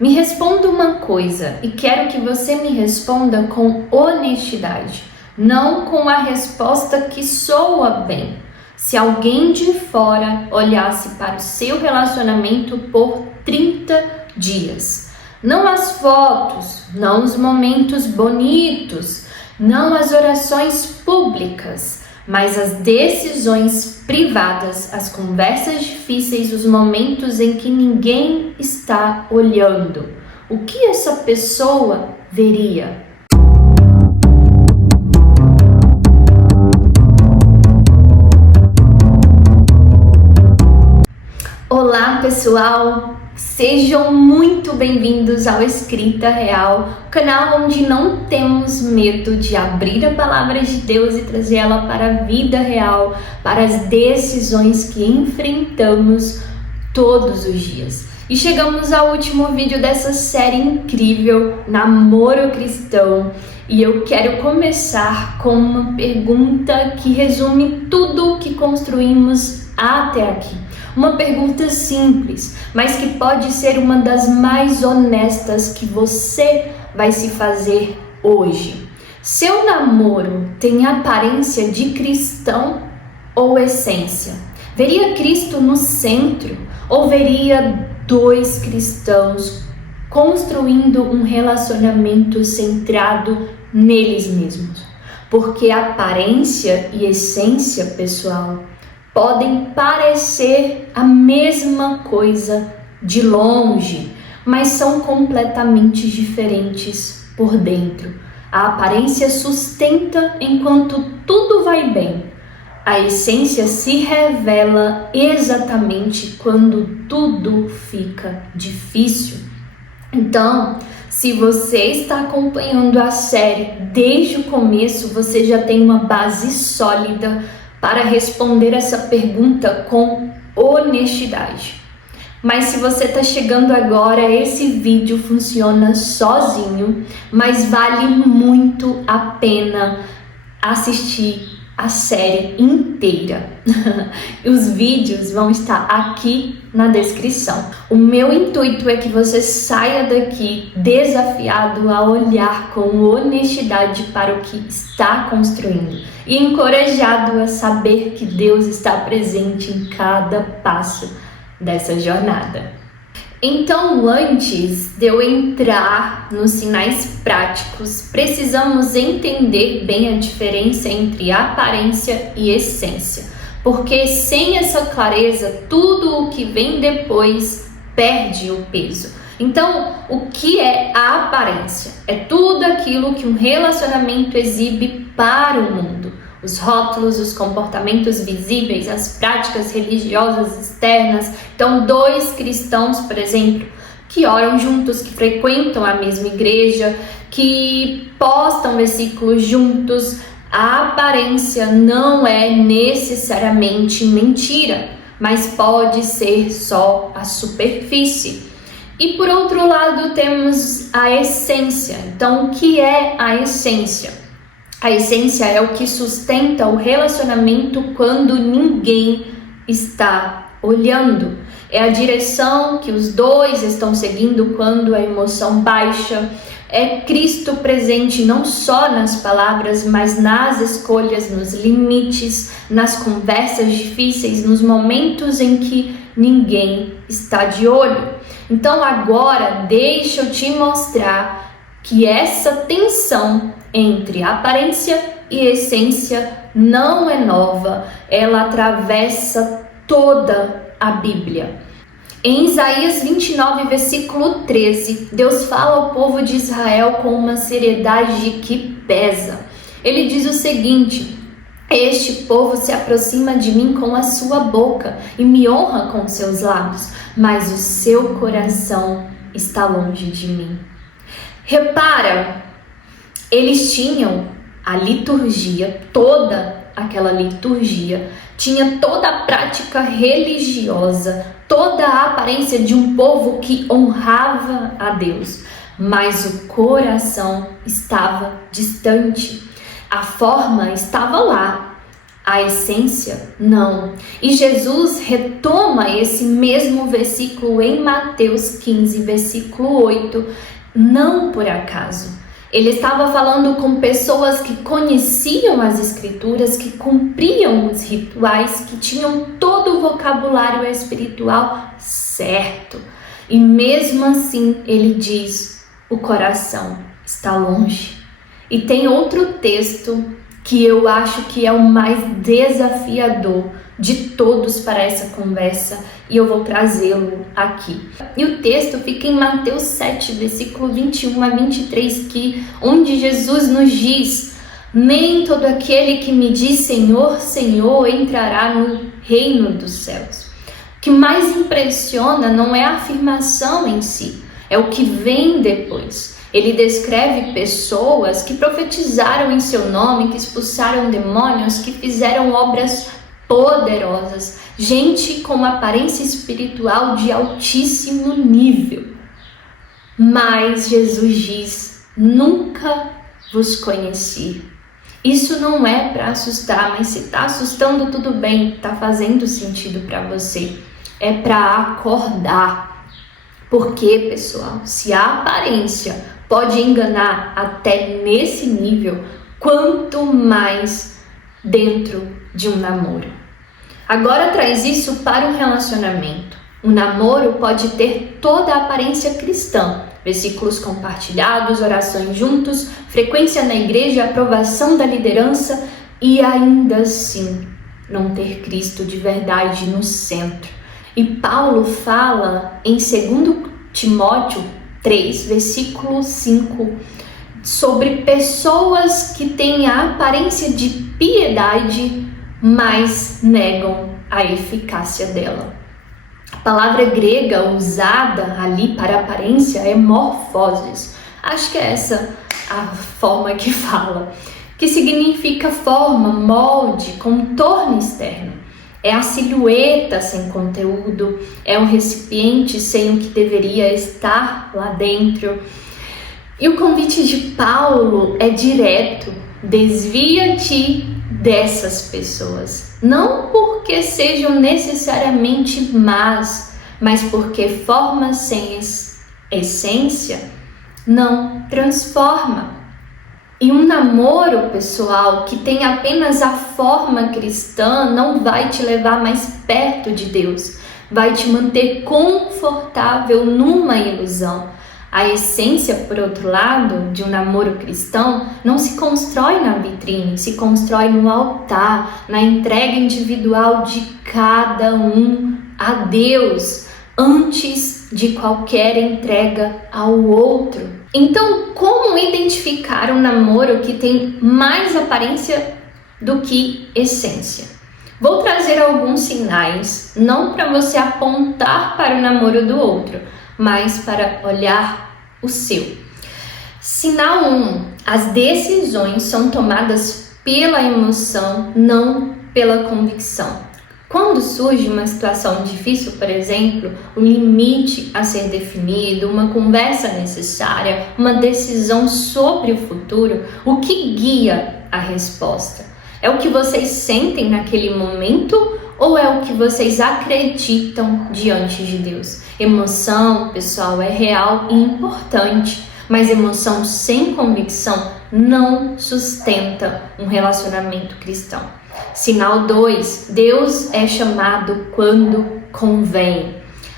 Me responda uma coisa e quero que você me responda com honestidade, não com a resposta que soa bem. Se alguém de fora olhasse para o seu relacionamento por 30 dias, não as fotos, não os momentos bonitos, não as orações públicas, mas as decisões privadas, as conversas difíceis, os momentos em que ninguém está olhando, o que essa pessoa veria? Olá pessoal, sejam muito bem-vindos ao Escrita Real, canal onde não temos medo de abrir a palavra de Deus e trazer ela para a vida real, para as decisões que enfrentamos todos os dias. E chegamos ao último vídeo dessa série incrível, Namoro Cristão, e eu quero começar com uma pergunta que resume tudo o que construímos até aqui. Uma pergunta simples, mas que pode ser uma das mais honestas que você vai se fazer hoje. Seu namoro tem aparência de cristão ou essência? Veria Cristo no centro ou veria dois cristãos construindo um relacionamento centrado neles mesmos? Porque aparência e essência, pessoal, podem parecer a mesma coisa de longe, mas são completamente diferentes por dentro. A aparência sustenta enquanto tudo vai bem. A essência se revela exatamente quando tudo fica difícil. Então, se você está acompanhando a série desde o começo, você já tem uma base sólida para responder essa pergunta com honestidade. Mas se você está chegando agora, esse vídeo funciona sozinho, mas vale muito a pena assistir a série inteira. Os vídeos vão estar aqui na descrição. O meu intuito é que você saia daqui desafiado a olhar com honestidade para o que está construindo e encorajado a saber que Deus está presente em cada passo dessa jornada. Então, antes de eu entrar nos sinais práticos, precisamos entender bem a diferença entre aparência e essência, porque sem essa clareza, tudo o que vem depois perde o peso. Então, o que é a aparência? É tudo aquilo que um relacionamento exibe para o mundo. Os rótulos, os comportamentos visíveis, as práticas religiosas externas. Então, dois cristãos, por exemplo, que oram juntos, que frequentam a mesma igreja, que postam versículos juntos, a aparência não é necessariamente mentira, mas pode ser só a superfície. E por outro lado, temos a essência. Então, o que é a essência? A essência é o que sustenta o relacionamento quando ninguém está olhando. É a direção que os dois estão seguindo quando a emoção baixa. É Cristo presente não só nas palavras, mas nas escolhas, nos limites, nas conversas difíceis, nos momentos em que ninguém está de olho. Então agora deixa eu te mostrar que essa tensão entre aparência e essência não é nova, ela atravessa toda a Bíblia. Em Isaías 29, versículo 13, Deus fala ao povo de Israel com uma seriedade que pesa. Ele diz o seguinte: este povo se aproxima de mim com a sua boca e me honra com seus lábios, mas o seu coração está longe de mim. Repara, eles tinham a liturgia, toda aquela liturgia, tinha toda a prática religiosa, toda a aparência de um povo que honrava a Deus, mas o coração estava distante. A forma estava lá, A essência, não. E Jesus retoma esse mesmo versículo em Mateus 15, versículo 8, não por acaso. Ele estava falando com pessoas que conheciam as Escrituras, que cumpriam os rituais, que tinham todo o vocabulário espiritual certo. E mesmo assim, ele diz, o coração está longe. E tem outro texto que eu acho que é o mais desafiador de todos para essa conversa, e eu vou trazê-lo aqui. E o texto fica em Mateus 7, versículo 21 a 23, onde Jesus nos diz: nem todo aquele que me diz Senhor, Senhor entrará no reino dos céus. O que mais impressiona não é a afirmação em si, é o que vem depois. Ele descreve pessoas que profetizaram em seu nome, que expulsaram demônios, que fizeram obras poderosas, gente com uma aparência espiritual de altíssimo nível. Mas Jesus diz: nunca vos conheci. Isso não é para assustar, mas se está assustando, tudo bem, está fazendo sentido para você. É para acordar. Porque, pessoal, se a aparência pode enganar até nesse nível, quanto mais dentro de um namoro. Agora traz isso para um relacionamento. Um namoro pode ter toda a aparência cristã, versículos compartilhados, orações juntos, frequência na igreja, aprovação da liderança e ainda assim não ter Cristo de verdade no centro. E Paulo fala em 2 Timóteo 3, versículo 5, sobre pessoas que têm a aparência de piedade, mas negam a eficácia dela. A palavra grega usada ali para aparência é morphoses. Acho que é essa a forma que fala, que significa forma, molde, contorno externo. É a silhueta sem conteúdo, é o recipiente sem o que deveria estar lá dentro. E o convite de Paulo é direto: desvia-te dessas pessoas. Não porque sejam necessariamente más, mas porque forma sem essência não transforma. E um namoro, pessoal, que tem apenas a forma cristã não vai te levar mais perto de Deus, vai te manter confortável numa ilusão. A essência, por outro lado, de um namoro cristão não se constrói na vitrine, se constrói no altar, na entrega individual de cada um a Deus, antes de qualquer entrega ao outro. Então, como identificar um namoro que tem mais aparência do que essência? Vou trazer alguns sinais, não para você apontar para o namoro do outro, mas para olhar o seu. Sinal 1. As decisões são tomadas pela emoção, não pela convicção. Quando surge uma situação difícil, por exemplo, um limite a ser definido, uma conversa necessária, uma decisão sobre o futuro, o que guia a resposta? É o que vocês sentem naquele momento ou é o que vocês acreditam diante de Deus? Emoção, pessoal, é real e importante, mas emoção sem convicção não sustenta um relacionamento cristão. Sinal 2, Deus é chamado quando convém.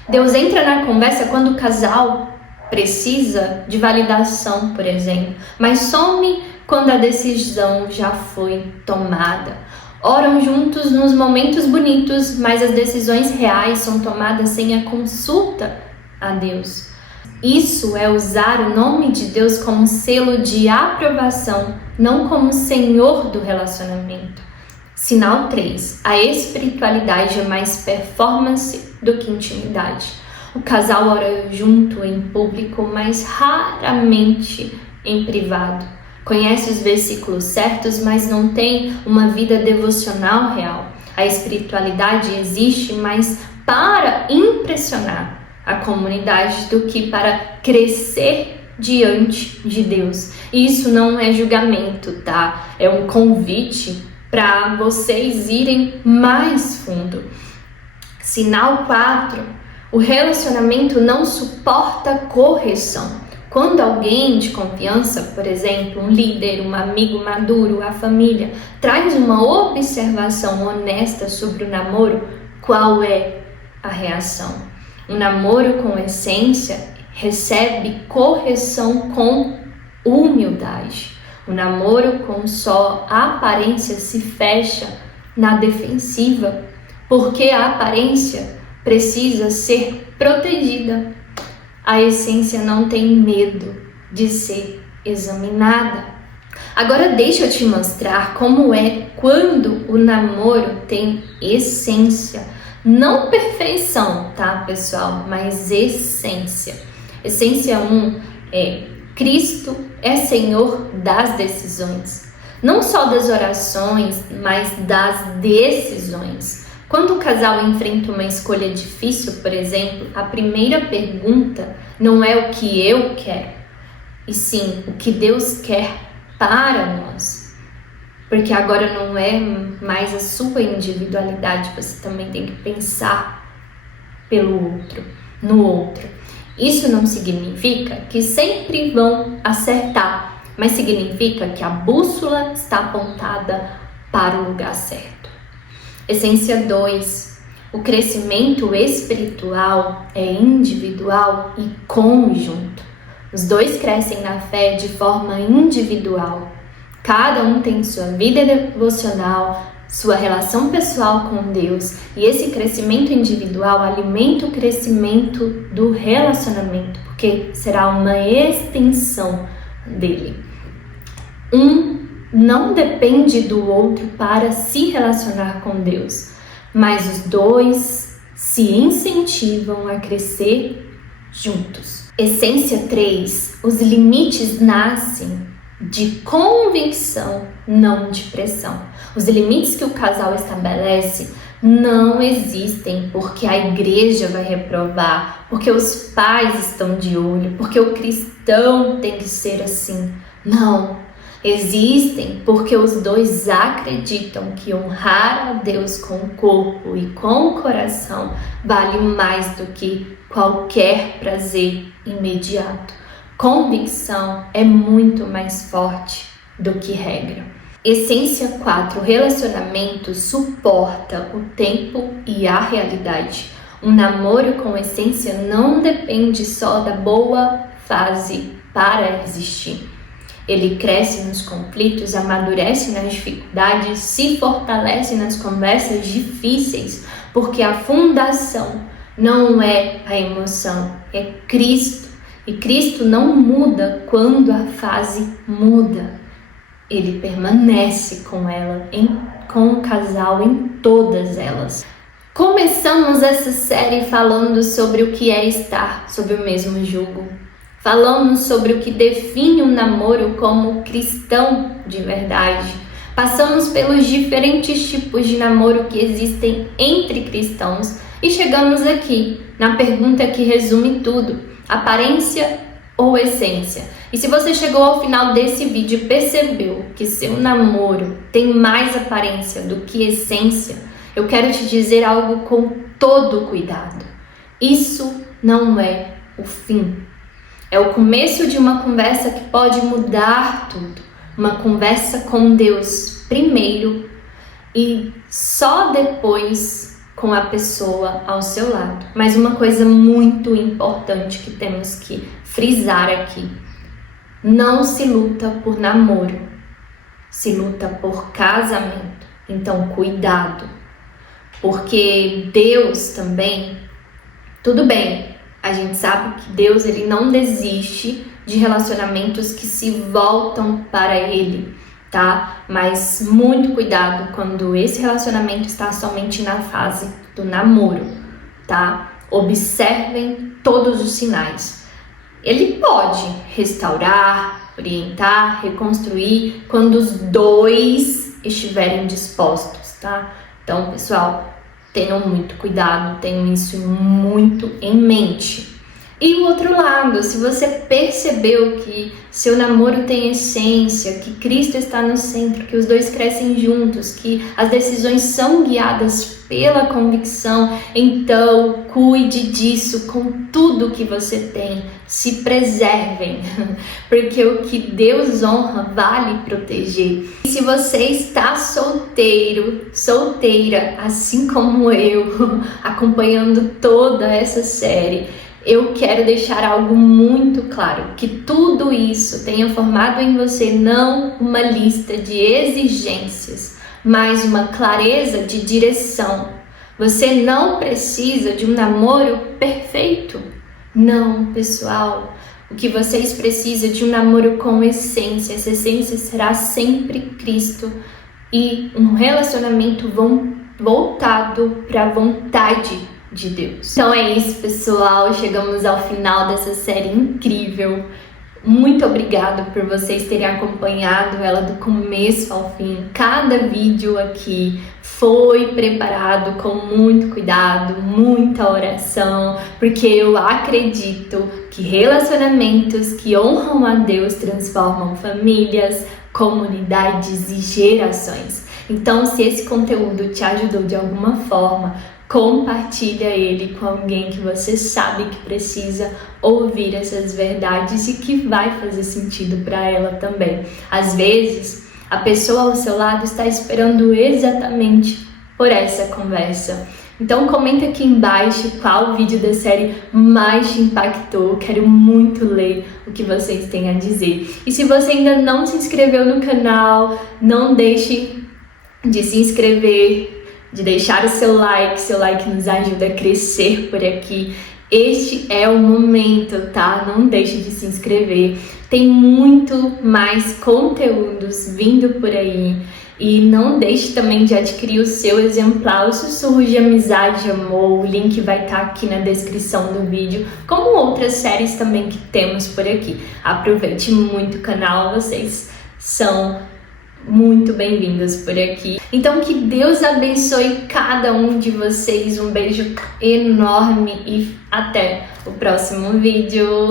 Deus entra na conversa quando o casal precisa de validação, por exemplo, mas some quando a decisão já foi tomada. Oram juntos nos momentos bonitos, mas as decisões reais são tomadas sem a consulta a Deus. Isso é usar o nome de Deus como selo de aprovação, não como Senhor do relacionamento. Sinal 3. A espiritualidade é mais performance do que intimidade. O casal ora junto em público, mas raramente em privado. Conhece os versículos certos, mas não tem uma vida devocional real. A espiritualidade existe mais para impressionar a comunidade do que para crescer diante de Deus. E isso não é julgamento, tá? É um convite para vocês irem mais fundo. Sinal 4. O relacionamento não suporta correção. Quando alguém de confiança, por exemplo, um líder, um amigo maduro, a família, traz uma observação honesta sobre o namoro, qual é a reação? O namoro com essência recebe correção com humildade. O namoro com só a aparência se fecha na defensiva, porque a aparência precisa ser protegida. A essência não tem medo de ser examinada. Agora deixa eu te mostrar como é quando o namoro tem essência. Não perfeição, tá, pessoal? Mas essência. Essência 1 é: Cristo é Senhor das decisões. Não só das orações, mas das decisões. Quando o casal enfrenta uma escolha difícil, por exemplo, a primeira pergunta não é o que eu quero, e sim o que Deus quer para nós. Porque agora não é mais a sua individualidade, você também tem que pensar pelo outro, no outro. Isso não significa que sempre vão acertar, mas significa que a bússola está apontada para o lugar certo. Essência 2. O crescimento espiritual é individual e conjunto. Os dois crescem na fé de forma individual. Cada um tem sua vida devocional, sua relação pessoal com Deus, e esse crescimento individual alimenta o crescimento do relacionamento, porque será uma extensão dele. Um não depende do outro para se relacionar com Deus, mas os dois se incentivam a crescer juntos. Essência 3. Os limites nascem de convicção, não de pressão. Os limites que o casal estabelece não existem porque a igreja vai reprovar, porque os pais estão de olho, porque o cristão tem que ser assim. Não. Existem porque os dois acreditam que honrar a Deus com o corpo e com o coração vale mais do que qualquer prazer imediato. Convicção é muito mais forte do que regra. Essência 4. O relacionamento suporta o tempo e a realidade. Um namoro com essência não depende só da boa fase para existir. Ele cresce nos conflitos, amadurece nas dificuldades, se fortalece nas conversas difíceis, porque a fundação não é a emoção, é Cristo. E Cristo não muda quando a fase muda. Ele permanece com ela, com o casal em todas elas. Começamos essa série falando sobre o que é estar sob o mesmo jugo. Falamos sobre o que define um namoro como cristão de verdade. Passamos pelos diferentes tipos de namoro que existem entre cristãos e chegamos aqui na pergunta que resume tudo: aparência ou essência? E se você chegou ao final desse vídeo e percebeu que seu namoro tem mais aparência do que essência, eu quero te dizer algo com todo cuidado. Isso não é o fim. É o começo de uma conversa que pode mudar tudo. Uma conversa com Deus primeiro e só depois com a pessoa ao seu lado. Mas uma coisa muito importante que temos que frisar aqui: não se luta por namoro, se luta por casamento. Então cuidado, porque Deus também, tudo bem, a gente sabe que Deus ele não desiste de relacionamentos que se voltam para Ele, tá? Mas muito cuidado quando esse relacionamento está somente na fase do namoro, tá? Observem todos os sinais. Ele pode restaurar, orientar, reconstruir quando os dois estiverem dispostos, tá? Então, pessoal, tenham muito cuidado, tenham isso muito em mente. E o outro lado, se você percebeu que seu namoro tem essência, que Cristo está no centro, que os dois crescem juntos, que as decisões são guiadas pela convicção, então cuide disso com tudo que você tem. Se preservem, porque o que Deus honra vale proteger. E se você está solteiro, solteira, assim como eu, acompanhando toda essa série, eu quero deixar algo muito claro, que tudo isso tenha formado em você não uma lista de exigências, mas uma clareza de direção. Você não precisa de um namoro perfeito. Não, pessoal. O que vocês precisam é de um namoro com essência. Essa essência será sempre Cristo e um relacionamento voltado para a vontade de Deus. Então é isso, pessoal. Chegamos ao final dessa série incrível. Muito obrigada por vocês terem acompanhado ela do começo ao fim. Cada vídeo aqui foi preparado com muito cuidado, muita oração, porque eu acredito que relacionamentos que honram a Deus transformam famílias, comunidades e gerações. Então, se esse conteúdo te ajudou de alguma forma, compartilha ele com alguém que você sabe que precisa ouvir essas verdades e que vai fazer sentido para ela também. Às vezes, a pessoa ao seu lado está esperando exatamente por essa conversa. Então comenta aqui embaixo qual vídeo da série mais te impactou. Quero muito ler o que vocês têm a dizer. E se você ainda não se inscreveu no canal, não deixe de se inscrever, de deixar o seu like nos ajuda a crescer por aqui. Este é o momento, tá? Não deixe de se inscrever. Tem muito mais conteúdos vindo por aí. E não deixe também de adquirir o seu exemplar, o Sussurros de Amizade e Amor. O link vai estar aqui na descrição do vídeo, como outras séries também que temos por aqui. Aproveite muito o canal, vocês são muito bem-vindos por aqui. Então que Deus abençoe cada um de vocês. Um beijo enorme e até o próximo vídeo.